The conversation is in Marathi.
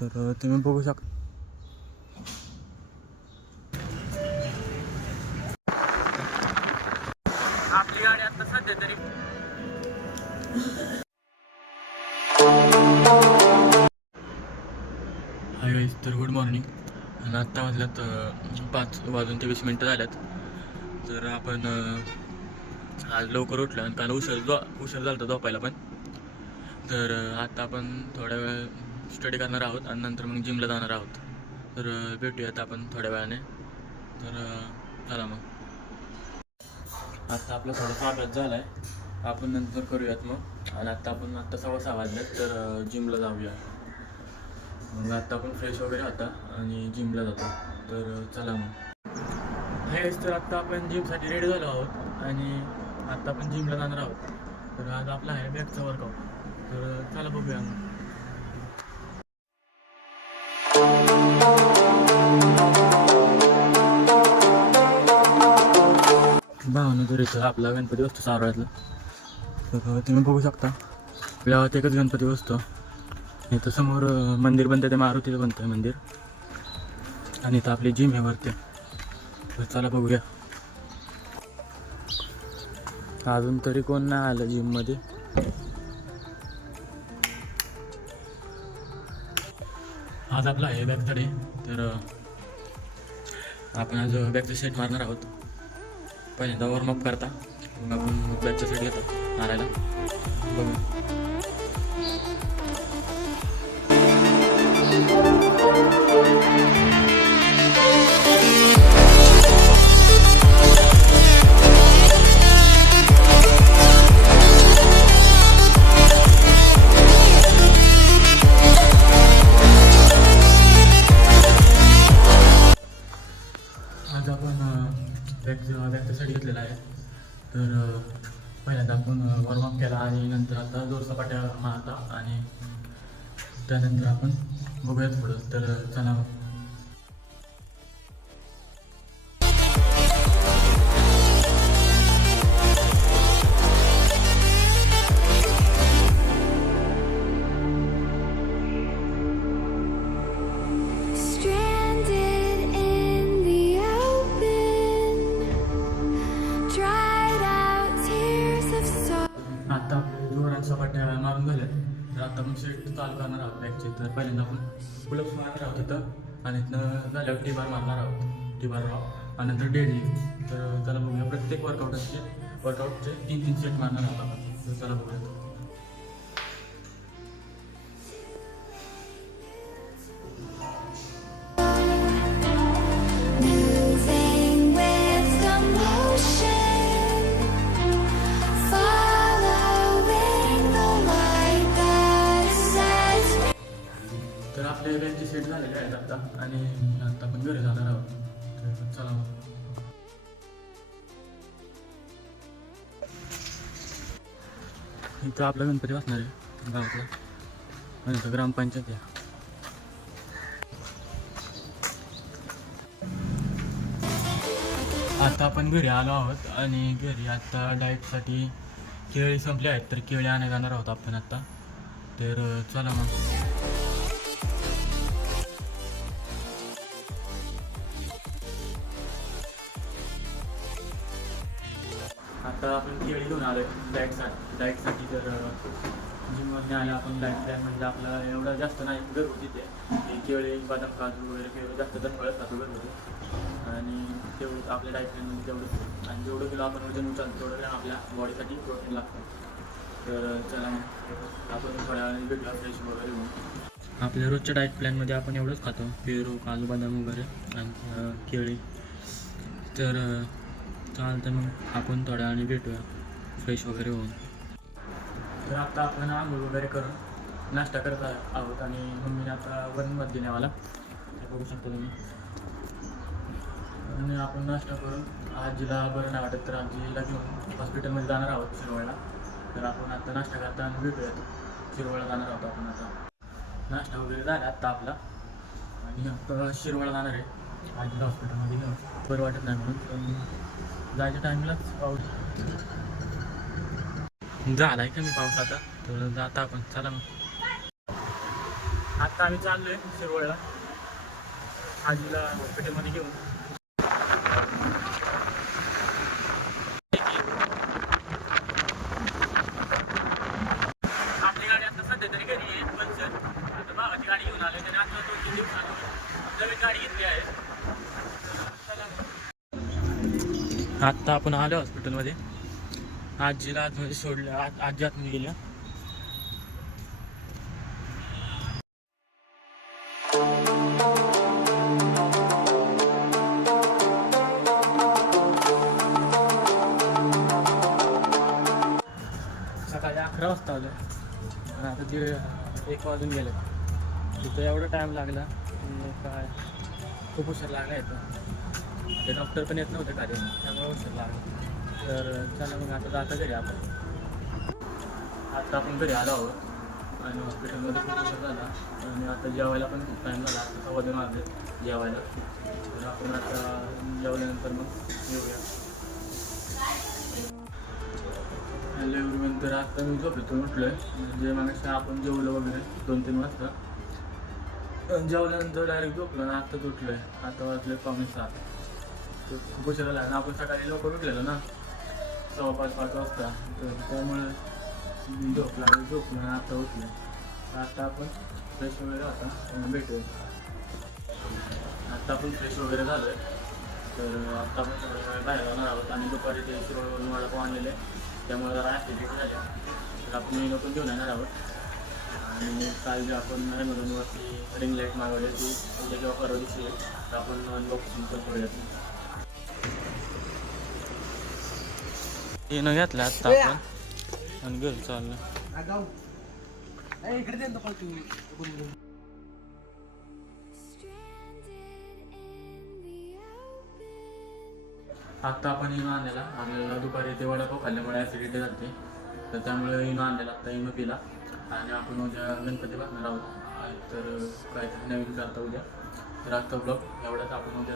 तर तुम्ही बघू शकता. आपली गाडी आता सध्या तरी हाय गाईज, तर गुड मॉर्निंग. आणि आत्ता वाजल्यात 5:20 झाल्यात. तर आपण आज लवकर उठलो आणि काल उशीर झाला होता झोपायला पण. तर आता आपण थोड्या वेळ स्टडी करणार आहोत आणि नंतर मग जिमला जाणार आहोत. तर भेटूयात आपण थोड्या वेळाने. तर चला मग. आता आपला थोडासा अभ्यास झाला आहे, आपण नंतर करूयात मग. आणि आत्ता आपण 6:15 वाजल्यात, तर जिमला जाऊया. मग आत्ता आपण फ्रेश वगैरे होता आणि जिमला जातो. तर चला मग. हेच तर आत्ता आपण जिमसाठी रेडी झालो आहोत आणि आत्ता आपण जिमला जाणार आहोत. तर आज आपला आहे बॅकचा वर्कआउट. तर चला बघूया मग. भावना तर इथं आपला गणपती बसतो सावळ्यातला. तर तुम्ही बघू शकता आपल्या गावात एकच गणपती बसतो. इथं समोर मंदिर बनतं, ते मारुतीचं बनतं आहे मंदिर. आणि इथं आपली जिम आहे वरती. तर चला बघूया. अजून तरी कोण नाही आलं जिममध्ये. आज आपला आहे बॅकचा डे. तर आपण आज बॅकचा सेट मारणार आहोत. पहिल्यांदा वॉर्मअप करता, मग आपण बॅकचा सेट घेतो मारायला. बघू. आज आपण बॅकचा सेट घेतलेला आहे. तर पहिल्यांदा आपण वॉर्मअप केला आणि नंतर आता जोर सपाट्या मारता आणि त्यानंतर आपण बघूयात पुढं. तर चला मग. आता आपले जोरात सपाट्या मारून झाल्यात. तर आता आपण सेट चालू करणार आहोत बॅकचे. तर पहिल्यांदा आपण पुलअप्स मारणार आहोत तिथं आणि इथनं झाल्यावर टी बार मारणार आहोत. टी बार आणि नंतर डेडलिफ्ट. तर चला बघूया. प्रत्येक वर्कआउटचे 3-3 सेट मारणार आहोत आपण. तर चला बघूया. तर आपले बॅकचे सेट झालेले आहेत आता आणि आता आपण घरी जाणार आहोत. तर चला मग. इथं आपला गणपती बसणार आहे गावातला आणि इथं ग्रामपंचायत आहे. आता आपण घरी आलो आहोत आणि घरी आता डाएटसाठी केळी संपली आहेत. तर केळी आणायला जाणार आहोत आपण आता. तर चला मग. आता आपण केळी घेऊन आलो डाएटसाठी. तर जिममध्ये आलं आपण डाएट प्लॅन म्हणजे आपला एवढा जास्त नाही घरगुती ते केळी, बदाम, काजू वगैरे केळं जास्त तर फळच खातो घरगुती. आणि तेवढं आपल्या डाएट प्लॅनमध्ये तेवढं. आणि जेवढं किलो आपण वजन उचलतो तेवढं ग्रॅम आपल्या बॉडीसाठी प्रोटीन लागतं. तर चला आपण थोड्या वेळाने भेटूया फ्रेश वगैरे होऊन. आपल्या रोजच्या डाएट प्लॅनमध्ये आपण एवढंच खातो, पेरू, काजू, बदाम वगैरे आणि केळी. तर चालतं मग आपण थोड्या वेळाने भेटूया फ्रेश वगैरे होऊन. तर आता आपण आंघोळ वगैरे करून नाश्ता करत आहोत आणि मम्मीने आता वरणभात दिला मला. बघू शकता तुम्ही. आणि आपण नाश्ता करून आजीला बरं नाही वाटत, तर आजीला घेऊन हॉस्पिटलमध्ये जाणार आहोत शिरवळला. तर आपण आता नाश्ता करता आणि भेटूयात. शिरवळला जाणार आहोत आपण आता. नाश्ता वगैरे झाला आत्ता आपला आणि आता शिरवळला जाणार आहे आजीला हॉस्पिटलमध्ये घेऊन. बरं वाटत नाही म्हणून. पण जायच्या टाईमलाच पाऊस झाला आहे कमी पाऊस आता. तर जाता आपण. चला मग. आता आम्ही चाललोय शिरवळला आजीला हॉस्पिटलमध्ये घेऊन. आपली गाडी आता सध्या तरी घरी आहे पल्सर. आता भावाची गाडी घेऊन आलो त्याने आता 2-3 दिवसांनी नवीन गाडी घेतली आहे. आत्ता आपण आलो हॉस्पिटलमध्ये. आजीला आतमध्ये सोडलं, आजी आतमध्ये गेल्या. सकाळी 11 वाजता आलो आणि आता 1 वाजून गेले. तिथं एवढा टाईम लागला काय खूप उशीर लागला येतं. ते डॉक्टर पण येत नव्हते खाली त्यामुळे उशीर लागला. तर चला मग आता जाता घरी आपण. आता आपण घरी आलो आहोत आणि हॉस्पिटलमध्ये खूप उशीर झाला आणि आता जेवायला पण खूप टाईम झाला. आता 2:15 वाजले जेवायला. तर आपण आता जेवल्यानंतर मग येऊया. Hello everyone. तर आता मी झोपेतून उठलो आहे. म्हणजे मग आपण जेवलं वगैरे 2-3 वाजता. जेवल्यानंतर डायरेक्ट झोपलो आणि आत्ताच उठलो आहे. आता वाजले 5:45. तर खूप उशीर झाला आणि आपण सकाळी लवकर उठलेलो ना 5:15-5 वाजता. तर त्यामुळे झोपलो आणि आता उठलो. आता आपण फ्रेश वगैरे होता भेटूया. आता आपण फ्रेश वगैरे झालो आहे. तर आता आपण सगळं बाहेर जाणार आहोत आणि दुपारी ते शिरोळवरून वडापाव आणलेले त्यामुळे जरा ॲसिडिटी झाल्या. तर आपण मी पण घेऊन येणार आहोत. आणि काल जे आपण ॲमेझॉनवरती रिंग लाईट मागवली ती उद्या जेव्हा परवा दिवशी येईल तर आपण अनबॉक्सिंग पण करूयात. येणं घेतलं आत्ता आपण आणि घरी चाललं. आत्ता आपण इनो आणलेला. आपल्याला दुपारी ते वडापाव खाल्ल्यामुळे ॲसिडिटी झाली. तर त्यामुळे इनो आणलेला आत्ता इनो पिला आणि आपण उद्या गणपती बसणार आहोत. तर काहीतरी नवीन करता उद्या. तर आजचा ब्लॉग एवढाच. आपण उद्या